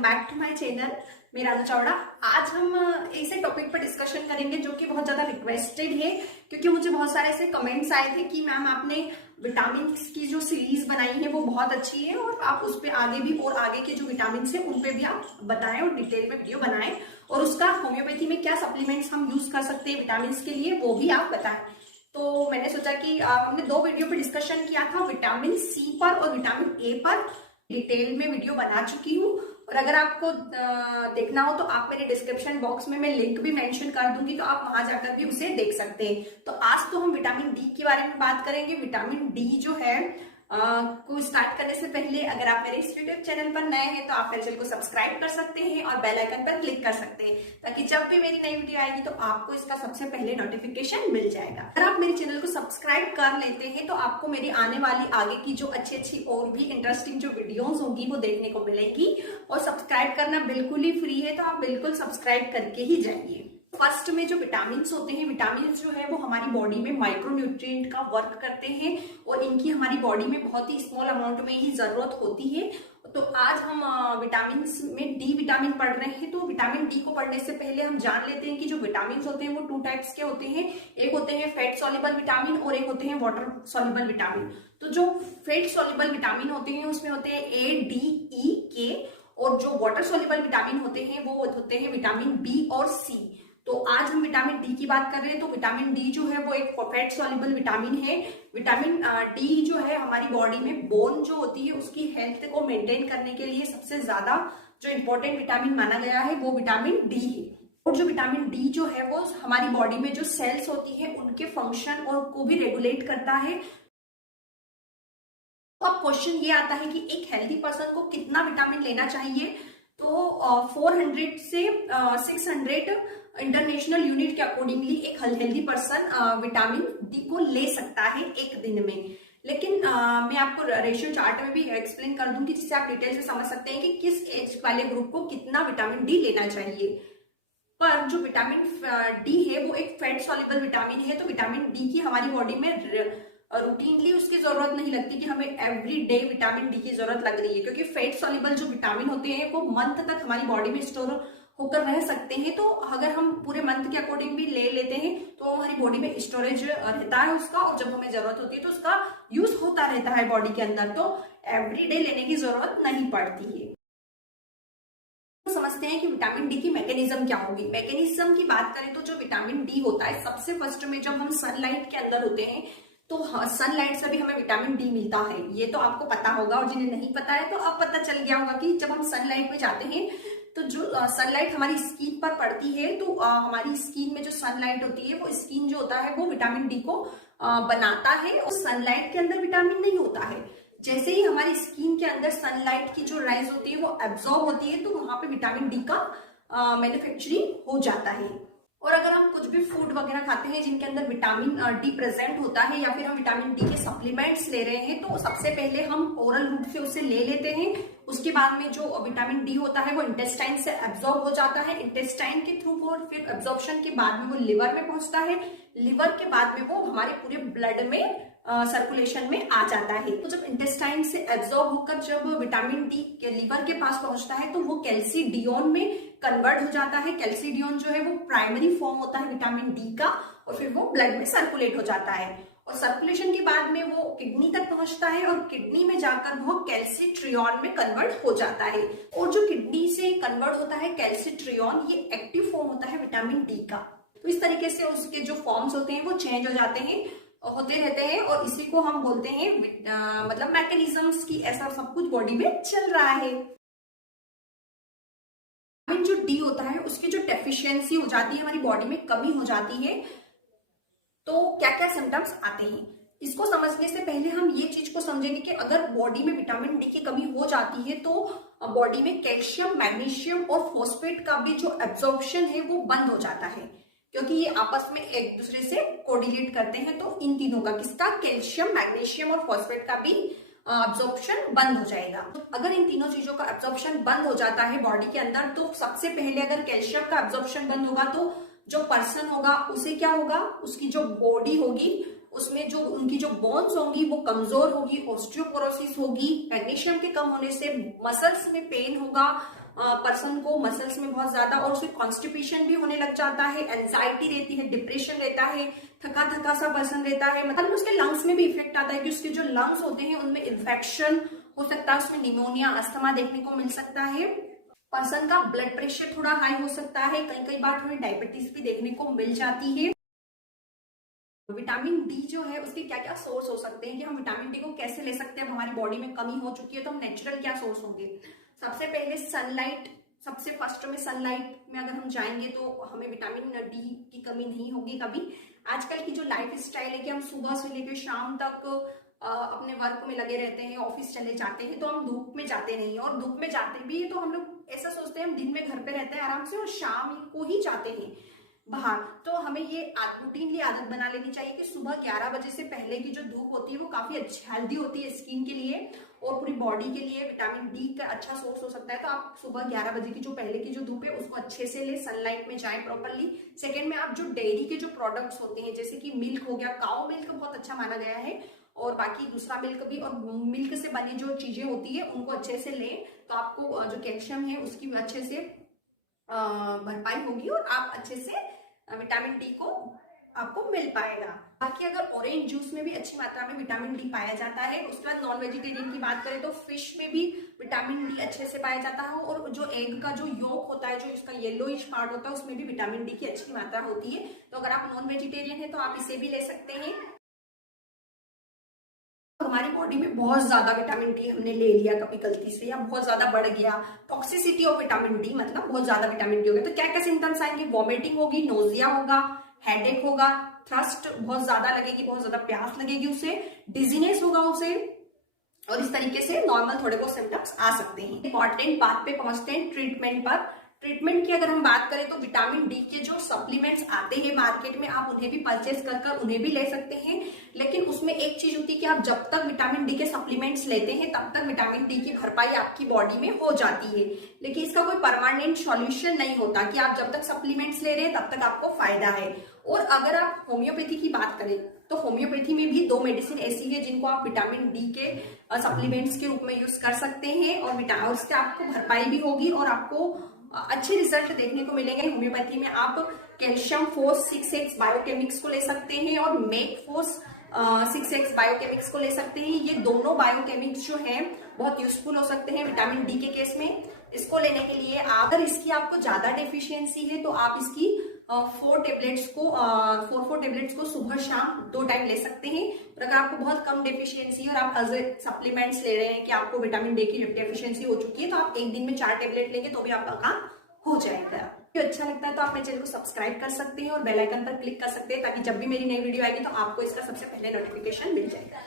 Welcome back to my channel. मेरा नाम चावड़ा। आज हम ऐसे टॉपिक पर डिस्कशन करेंगे जो कि बहुत ज्यादा रिक्वेस्टेड है, क्योंकि मुझे बहुत सारे ऐसे कमेंट्स आए थे कि मैम आपने विटामिन की जो सीरीज बनाई है वो बहुत अच्छी है और आप उस पर आगे भी और आगे के जो विटामिन है उन पे भी आप बताएं और डिटेल में वीडियो बनाएं, और उसका होम्योपैथी में क्या सप्लीमेंट्स हम यूज कर सकते हैं विटामिन के लिए वो भी आप बताएं। तो मैंने सोचा कि हमने 2 वीडियो पे डिस्कशन किया था, विटामिन सी पर और विटामिन ए पर डिटेल में वीडियो बना चुकी हूँ। और अगर आपको देखना हो तो आप मेरे डिस्क्रिप्शन बॉक्स में मैं लिंक भी मेंशन कर दूंगी, तो आप वहां जाकर भी उसे देख सकते हैं। तो आज तो हम विटामिन डी के बारे में बात करेंगे। विटामिन डी जो है को स्टार्ट करने से पहले अगर आप मेरे इस यूट्यूब चैनल पर नए हैं तो आप मेरे चैनल को सब्सक्राइब कर सकते हैं और बेल आइकन पर क्लिक कर सकते हैं, ताकि जब भी मेरी नई वीडियो आएगी तो आपको इसका सबसे पहले नोटिफिकेशन मिल जाएगा। अगर आप मेरे चैनल को सब्सक्राइब कर लेते हैं तो आपको मेरी आने वाली आगे की जो अच्छी अच्छी और भी इंटरेस्टिंग जो वीडियोस होगी वो देखने को मिलेगी। और सब्सक्राइब करना बिल्कुल ही फ्री है, तो आप बिल्कुल सब्सक्राइब करके ही जाइए। फर्स्ट में जो विटामिन होते हैं, विटामिन जो है वो हमारी बॉडी में माइक्रोन्यूट्रिएंट का वर्क करते हैं और इनकी हमारी बॉडी में बहुत ही स्मॉल अमाउंट में ही जरूरत होती है। तो आज हम विटामिन में डी विटामिन पढ़ रहे हैं। तो विटामिन डी को पढ़ने से पहले हम जान लेते हैं कि जो विटामिन होते हैं वो 2 टाइप्स के होते हैं। एक होते हैं फैट सॉल्युबल विटामिन और एक होते हैं वाटर सॉल्युबल विटामिन। तो जो फैट सॉल्युबल विटामिन होते हैं उसमें होते हैं ए, डी, ई, के, और जो वाटर सॉल्युबल विटामिन होते हैं वो होते हैं विटामिन बी और सी। तो आज हम विटामिन डी की बात कर रहे हैं। तो विटामिन डी जो है वो एक फैट सॉल्युबल विटामिन है। विटामिन डी जो है हमारी बॉडी में बोन जो होती है उसकी हेल्थ को मेंटेन करने के लिए सबसे ज्यादा जो इंपॉर्टेंट विटामिन माना गया है वो विटामिन डी है। और जो विटामिन डी जो है वो हमारी बॉडी में जो सेल्स होती है उनके फंक्शन और को भी रेगुलेट करता है। तो अब क्वेश्चन ये आता है कि एक हेल्दी पर्सन को कितना विटामिन लेना चाहिए। तो 400 से 600 इंटरनेशनल यूनिट के अकॉर्डिंगली एक हेल्दी पर्सन विटामिन डी को ले सकता है एक दिन में। लेकिन मैं आपको रेशियो चार्ट में भी एक्सप्लेन कर दूंगी, जिससे आप डिटेल से समझ सकते हैं कि किस एज वाले ग्रुप को कितना विटामिन डी लेना चाहिए। पर जो विटामिन डी है वो एक फैट सॉल्युबल विटामिन है। तो विटामिन डी की हमारी बॉडी में रूटीनली उसकी जरूरत नहीं लगती कि हमें एवरी डे विटामिन डी की जरूरत लग रही है, क्योंकि फैट सॉल्युबल जो विटामिन होते हैं वो मंथ तक हमारी बॉडी में स्टोर होकर रह सकते हैं। तो अगर हम पूरे मंथ के अकॉर्डिंग भी ले लेते हैं तो हमारी बॉडी में स्टोरेज रहता है उसका, और जब हमें जरूरत होती है तो उसका यूज होता रहता है बॉडी के अंदर। तो एवरी डे लेने की जरूरत नहीं पड़ती है। समझते हैं कि विटामिन डी की मैकेनिज्म क्या होगी। मैकेनिज्म की बात करें तो जो विटामिन डी होता है, सबसे फर्स्ट में जब हम सनलाइट के अंदर होते हैं तो सनलाइट से भी हमें विटामिन डी मिलता है। ये तो आपको पता होगा, और जिन्हें नहीं पता है तो अब पता चल गया होगा कि जब हम सनलाइट में जाते हैं तो जो सनलाइट हमारी स्किन पर पड़ती है तो हमारी स्किन में जो सनलाइट होती है वो स्किन जो होता है वो विटामिन डी को बनाता है। और सनलाइट के अंदर विटामिन नहीं होता है। जैसे ही हमारी स्किन के अंदर सनलाइट की जो रेज होती है वो एब्जॉर्ब होती है तो वहां पे विटामिन डी का मैन्युफैक्चरिंग हो जाता है। और अगर हम कुछ भी फूड वगैरह खाते हैं जिनके अंदर विटामिन डी प्रेजेंट होता है, या फिर हम विटामिन डी के सप्लीमेंट्स ले रहे हैं, तो सबसे पहले हम ओरल रूट से उसे ले लेते हैं। उसके बाद में जो विटामिन डी होता है वो इंटेस्टाइन से एब्जॉर्ब हो जाता है। इंटेस्टाइन के थ्रू वो फिर एब्जॉर्प्शन के बाद में वो लिवर में पहुंचता है। लिवर के बाद में वो हमारे पूरे ब्लड में सर्कुलेशन में आ जाता है। तो जब इंटेस्टाइन से एब्जॉर्ब होकर जब विटामिन डी लिवर के पास पहुंचता है तो वो कैल्सीडियोन में कन्वर्ट हो जाता है। कैल्सीडियोन जो है वो प्राइमरी फॉर्म होता है विटामिन डी का, और फिर वो ब्लड में सर्कुलेट हो जाता है। और सर्कुलेशन के बाद में वो किडनी तक पहुंचता है और किडनी में जाकर वो कैल्सीट्रियोन में कन्वर्ट हो जाता है। और जो किडनी से कन्वर्ट होता है कैल्सीट्रियोन, ये एक्टिव फॉर्म होता है विटामिन डी का। तो इस तरीके से उसके जो फॉर्म्स होते हैं वो चेंज हो जाते हैं, होते रहते हैं, और इसी को हम बोलते हैं मतलब मैकेनिज्म्स की ऐसा सब कुछ बॉडी में चल रहा है। जो डी होता है उसकी जो डेफिशिएंसी हो जाती है, हमारी बॉडी में कमी हो जाती है, तो क्या क्या सिम्टम्स आते हैं। इसको समझने से पहले हम ये चीज को समझेंगे कि अगर बॉडी में विटामिन डी की कमी हो जाती है तो बॉडी में कैल्शियम, मैग्नीशियम और फॉस्फेट का भी जो एब्जॉर्प्शन है वो बंद हो जाता है, क्योंकि ये आपस में एक दूसरे से कोऑर्डिनेट करते हैं। तो इन तीनों का, किसका, कैल्शियम, मैग्नीशियम और फॉस्फेट का भी एब्जॉर्प्शन बंद हो जाएगा। अगर इन तीनों चीजों का एब्जॉर्प्शन बंद हो जाता है बॉडी के अंदर, तो सबसे पहले अगर कैल्शियम का एब्जॉर्प्शन बंद होगा तो जो पर्सन होगा उसे क्या होगा, उसकी जो बॉडी होगी उसमें जो उनकी जो बोन्स होंगी वो कमजोर होगी, ऑस्टियोपोरोसिस होगी। मैग्नीशियम के कम होने से मसल्स में पेन होगा, पर्सन को मसल्स में बहुत ज्यादा, और उससे कॉन्स्टिपेशन भी होने लग जाता है, एंजाइटी रहती है, डिप्रेशन रहता है, थका थका सा पर्सन रहता है, मतलब उसके लंग्स में भी इफेक्ट आता है कि उसके जो लंग्स होते हैं उनमें इन्फेक्शन हो सकता है, उसमें निमोनिया, अस्थमा देखने को मिल सकता है। पर्सन का ब्लड प्रेशर थोड़ा हाई हो सकता है, कई बार थोड़ी डायबिटीज भी देखने को मिल जाती है। विटामिन डी जो है उसके क्या क्या सोर्स हो सकते हैं, कि हम विटामिन डी को कैसे ले सकते हैं, हमारी बॉडी में कमी हो चुकी है तो हम नेचुरल क्या सोर्स होंगे। सबसे पहले सनलाइट, सबसे फर्स्ट में सनलाइट में अगर हम जाएंगे तो हमें विटामिन डी की कमी नहीं होगी कभी। आजकल की जो लाइफ स्टाइल है कि हम सुबह से लेकर शाम तक अपने वर्क में लगे रहते हैं, ऑफिस चले जाते हैं, तो हम धूप में जाते नहीं, और धूप में जाते भी तो हम लोग ऐसा सोचते हैं हम दिन में घर पे रहते हैं आराम से और शाम को ही जाते हैं बाहर। तो हमें ये रूटीनली आदत बना लेनी चाहिए कि सुबह 11 बजे से पहले की जो धूप होती है वो काफी अच्छी हेल्दी होती है स्किन के लिए और पूरी बॉडी के लिए, विटामिन डी का अच्छा सोर्स हो सकता है। तो आप सुबह 11 बजे की जो पहले की जो धूप है उसको अच्छे से ले, सनलाइट में जाए प्रॉपरली। सेकेंड में आप जो डेयरी के जो प्रोडक्ट्स होते हैं जैसे कि मिल्क हो गया, काउ मिल्क बहुत अच्छा माना गया है, और बाकी दूसरा मिल्क भी, और मिल्क से बनी जो चीजें होती है उनको अच्छे से लें, तो आपको जो कैल्शियम है उसकी भी अच्छे से भरपाई होगी और आप अच्छे से विटामिन डी को आपको मिल पाएगा। बाकी अगर ऑरेंज जूस में भी अच्छी मात्रा में विटामिन डी पाया जाता है। उसके बाद नॉन वेजिटेरियन की बात करें तो फिश में भी विटामिन डी अच्छे से पाया जाता है, और जो एग का जो योक होता है, जो इसका येलोइश पार्ट होता है, उसमें भी विटामिन डी की अच्छी मात्रा होती है। तो अगर आप नॉन वेजिटेरियन है तो आप इसे भी ले सकते हैं। हमारी बॉडी में बहुत ज्यादा विटामिन डी हमने ले लिया कभी गलती से, या बहुत ज्यादा बढ़ गया, टॉक्सिसिटी ऑफ विटामिन डी, मतलब बहुत ज्यादा विटामिन डी हो गया, तो क्या क्या सिम्टम्स आएंगे, वॉमिटिंग होगी, नोजिया होगा, हेडेक होगा, थ्रस्ट बहुत ज्यादा लगेगी, बहुत ज्यादा प्यास लगेगी उसे, डिजीनेस होगा उसे, और इस तरीके से नॉर्मल थोड़े बहुत सिम्टम्स आ सकते हैं। इंपॉर्टेंट बात पे पहुंचते हैं ट्रीटमेंट पर। ट्रीटमेंट की अगर हम बात करें तो विटामिन डी के जो सप्लीमेंट्स आते हैं मार्केट में, आप उन्हें भी परचेस कर उन्हें भी ले सकते हैं। लेकिन उसमें एक चीज होती है कि आप जब तक विटामिन डी के सप्लीमेंट्स लेते हैं तब तक विटामिन डी की भरपाई आपकी बॉडी में हो जाती है, लेकिन इसका कोई परमानेंट सॉल्यूशन नहीं होता कि आप जब तक सप्लीमेंट्स ले रहे हैं तब तक आपको फायदा है। और अगर आप होम्योपैथी की बात करें तो होम्योपैथी में भी 2 मेडिसिन ऐसी है जिनको आप विटामिन डी के सप्लीमेंट्स के रूप में यूज कर सकते हैं, और उससे आपको भरपाई भी होगी और आपको अच्छे रिजल्ट देखने को मिलेंगे। होम्योपैथी में आप कैल्शियम फोर्स 6x बायोकेमिक्स को ले सकते हैं और मेक फोर्स 6x बायोकेमिक्स को ले सकते हैं। ये दोनों बायोकेमिक्स जो है बहुत यूजफुल हो सकते हैं विटामिन डी के केस में। इसको लेने के लिए अगर इसकी आपको ज्यादा डेफिशिएंसी है तो आप इसकी 4 टेबलेट्स को सुबह शाम 2 टाइम ले सकते हैं। और अगर आपको बहुत कम डेफिशिएंसी है और आप सप्लीमेंट्स ले रहे हैं कि आपको विटामिन डी की डेफिशिएंसी हो चुकी है, तो आप एक दिन में 4 टेबलेट लेंगे तो भी आपका काम हो जाएगा। तो अच्छा लगता है तो आप मेरे चैनल को सब्सक्राइब कर सकते हैं और बेल आइकन पर क्लिक कर सकते हैं, ताकि जब भी मेरी नई वीडियो आएगी तो आपको इसका सबसे पहले नोटिफिकेशन मिल जाएगा।